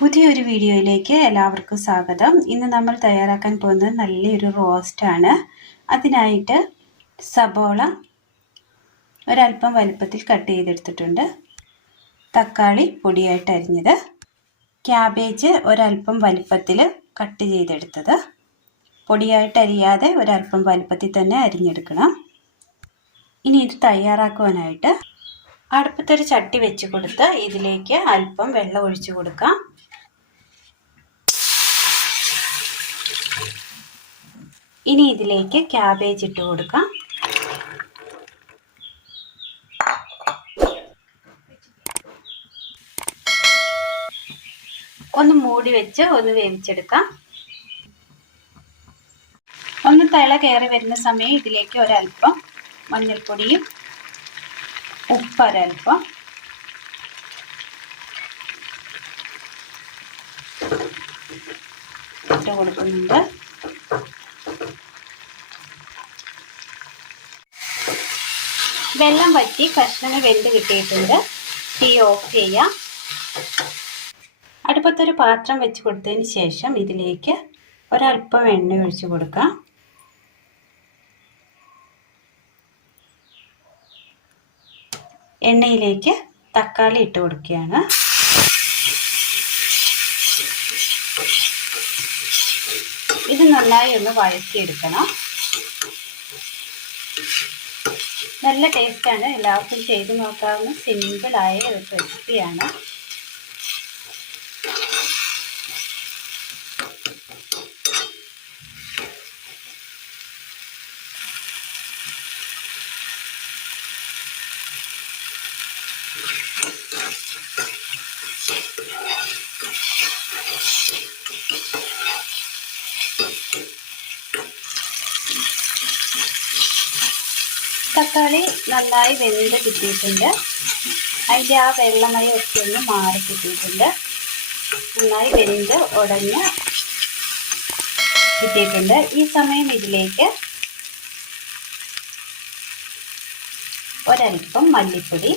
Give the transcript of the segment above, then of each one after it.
പുതിയൊരു വീഡിയോയിലേക്ക് എല്ലാവർക്കും സ്വാഗതം. ഇന്ന് നമ്മൾ തയ്യാറാക്കാൻ പോകുന്നത് നല്ലൊരു റോസ്റ്റാണ്. അതിനായിട്ട് സബോള ഒരല്പം വലുപ്പത്തിൽ കട്ട് ചെയ്തെടുത്തിട്ടുണ്ട്, തക്കാളി പൊടിയായിട്ട് അരിഞ്ഞത്, ക്യാബേജ് ഒരല്പം വലുപ്പത്തിൽ കട്ട് ചെയ്തെടുത്തത്, പൊടിയായിട്ട് അരിയാതെ ഒരല്പം വലുപ്പത്തിൽ തന്നെ അരിഞ്ഞെടുക്കണം. ഇനി ഇത് തയ്യാറാക്കുവാനായിട്ട് അടുപ്പത്തൊരു ചട്ടി വെച്ച് കൊടുത്ത് ഇതിലേക്ക് അല്പം വെള്ളം ഒഴിച്ചു കൊടുക്കാം. ഇനി ഇതിലേക്ക് ക്യാബേജ് ഇട്ട് കൊടുക്കാം. ഒന്ന് മൂടി വെച്ച് ഒന്ന് വേവിച്ചെടുക്കാം. ഒന്ന് തിള കയറി വരുന്ന സമയം ഇതിലേക്ക് ഒരല്പം മഞ്ഞൾപ്പൊടിയും ഉപ്പ് ഒരല്പം, ഇട്ട് കൊടുക്കുന്നുണ്ട്. വെള്ളം വറ്റി കഷ്ണങ്ങൾ വെന്ത് കിട്ടിയിട്ടുണ്ട്. തീ ഓഫ് ചെയ്യാം. അടുപ്പത്തൊരു പാത്രം വെച്ച് കൊടുത്തതിന് ശേഷം ഇതിലേക്ക് ഒരല്പം എണ്ണ ഒഴിച്ചു കൊടുക്കാം. എണ്ണയിലേക്ക് തക്കാളി ഇട്ട് കൊടുക്കുകയാണ്. ഇത് നന്നായി ഒന്ന് വഴറ്റിയെടുക്കണം. നല്ല ടേസ്റ്റാണ്, എല്ലാവർക്കും ചെയ്ത് നോക്കാവുന്ന സിമ്പിളായ ഒരു റെസിപ്പിയാണ്. തക്കാളി നന്നായി വെന്ത് കിട്ടിയിട്ടുണ്ട്. അതിൻ്റെ ആ വെള്ളമയൊക്കെ ഒന്ന് മാറി കിട്ടിയിട്ടുണ്ട്. നന്നായി വെന്ത് ഉടഞ്ഞ് കിട്ടിയിട്ടുണ്ട്. ഈ സമയം ഇതിലേക്ക് ഒരല്പം മല്ലിപ്പൊടി,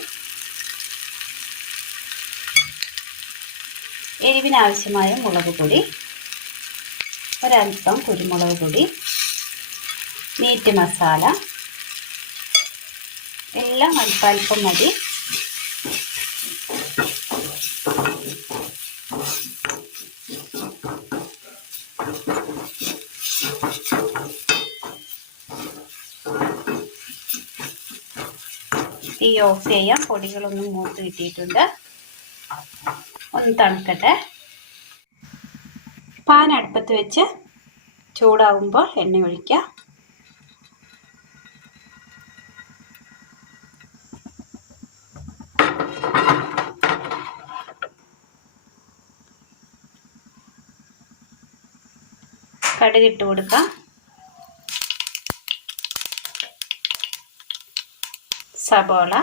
എരിവിനാവശ്യമായ മുളക് പൊടി, ഒരല്പം കുരുമുളക് പൊടി, മീറ്റ് മസാല എല്ലാം അല്പം മതി. തീ ഓഫ് ചെയ്യാം. പൊടികളൊന്നും മൂത്ത് കിട്ടിയിട്ടുണ്ട്. ഒന്ന് തണുക്കട്ടെ. പാൻ അടുപ്പത്ത് വെച്ച് ചൂടാവുമ്പോൾ എണ്ണ ഒഴിക്കാം. കടുകിട്ട് കൊടുക്കാം. സബോള,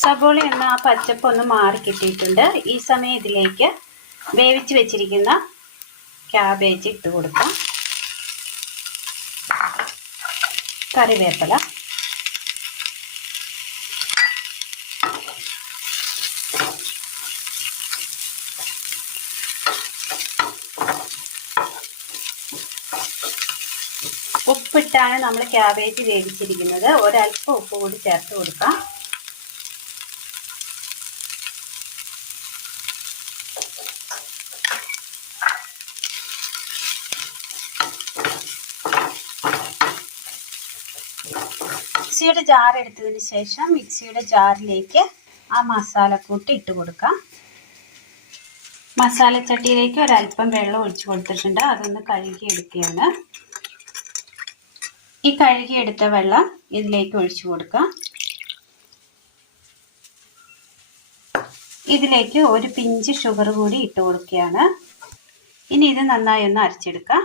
സബോള എന്ന ആ പച്ചപ്പ് ഒന്ന് മാറി കിട്ടിയിട്ടുണ്ട്. ഈ സമയം ഇതിലേക്ക് വേവിച്ച് വെച്ചിരിക്കുന്ന ക്യാബേജ് ഇട്ട് കൊടുക്കാം. കറിവേപ്പില, ഉപ്പിട്ടാണ് നമ്മൾ ക്യാബേജ് വേവിച്ചിരിക്കുന്നത്. ഒരല്പം ഉപ്പ് കൂടി ചേർത്ത് കൊടുക്കാം. മിക്സിയുടെ ജാർ എടുത്തതിന് ശേഷം മിക്സിയുടെ ജാറിലേക്ക് ആ മസാലക്കൂട്ട് ഇട്ട് കൊടുക്കാം. മസാലച്ചട്ടിയിലേക്ക് ഒരല്പം വെള്ളം ഒഴിച്ചു കൊടുത്തിട്ടുണ്ട്. അതൊന്ന് കഴുകിയെടുക്കുകയാണ്. ഈ കഴുകിയെടുത്ത വെള്ളം ഇതിലേക്ക് ഒഴിച്ചു കൊടുക്കാം. ഇതിലേക്ക് ഒരു പിഞ്ച് ഷുഗർ കൂടി ഇട്ട് കൊടുക്കുകയാണ്. ഇനി ഇത് നന്നായി ഒന്ന് അരച്ചെടുക്കാം.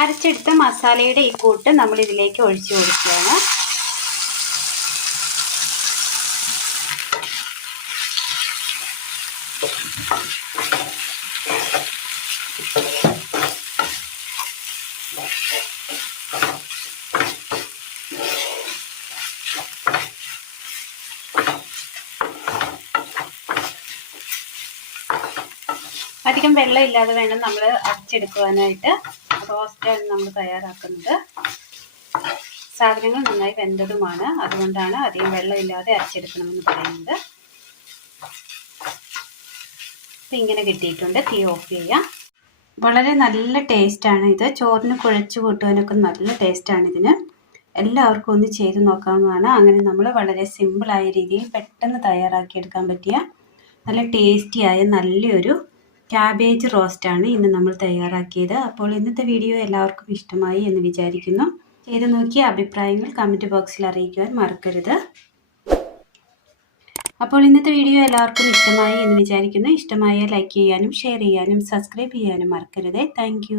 അരച്ചെടുത്ത മസാലയുടെ ഈ കൂട്ട് നമ്മൾ ഇതിലേക്ക് ഒഴിച്ചു കൊടുക്കുകയാണ്. അധികം വെള്ളം ഇല്ലാതെ വേണം നമ്മൾ അരച്ചെടുക്കുവാനായിട്ട്. റോസ്റ്റാണ് നമ്മൾ തയ്യാറാക്കുന്നത്. സാധനങ്ങൾ നന്നായി വെന്തതുമാണ്, അതുകൊണ്ടാണ് അധികം വെള്ളം ഇല്ലാതെ അരച്ചെടുക്കണമെന്ന് പറയുന്നത്. അപ്പം ഇങ്ങനെ കിട്ടിയിട്ടുണ്ട്. തീ ഓഫ് ചെയ്യാം. വളരെ നല്ല ടേസ്റ്റാണ് ഇത്. ചോറിന് കുഴച്ച് കൂട്ടുവാനൊക്കെ നല്ല ടേസ്റ്റാണ് ഇതിന്. എല്ലാവർക്കും ഒന്ന് ചെയ്ത് നോക്കാവുന്നതാണ്. അങ്ങനെ നമ്മൾ വളരെ സിമ്പിളായ രീതിയിൽ പെട്ടെന്ന് തയ്യാറാക്കിയെടുക്കാൻ പറ്റിയ നല്ല ടേസ്റ്റിയായ നല്ലൊരു ക്യാബേജ് റോസ്റ്റാണ് ഇന്ന് നമ്മൾ തയ്യാറാക്കിയത്. അപ്പോൾ ഇന്നത്തെ വീഡിയോ എല്ലാവർക്കും ഇഷ്ടമായി എന്ന് വിചാരിക്കുന്നു. ചെയ്ത് നോക്കിയ അഭിപ്രായങ്ങൾ കമൻറ്റ് ബോക്സിൽ അറിയിക്കുവാൻ മറക്കരുത്. അപ്പോൾ ഇന്നത്തെ വീഡിയോ എല്ലാവർക്കും ഇഷ്ടമായി എന്ന് വിചാരിക്കുന്നു. ഇഷ്ടമായ ലൈക്ക് ചെയ്യാനും ഷെയർ ചെയ്യാനും സബ്സ്ക്രൈബ് ചെയ്യാനും മറക്കരുത്. താങ്ക്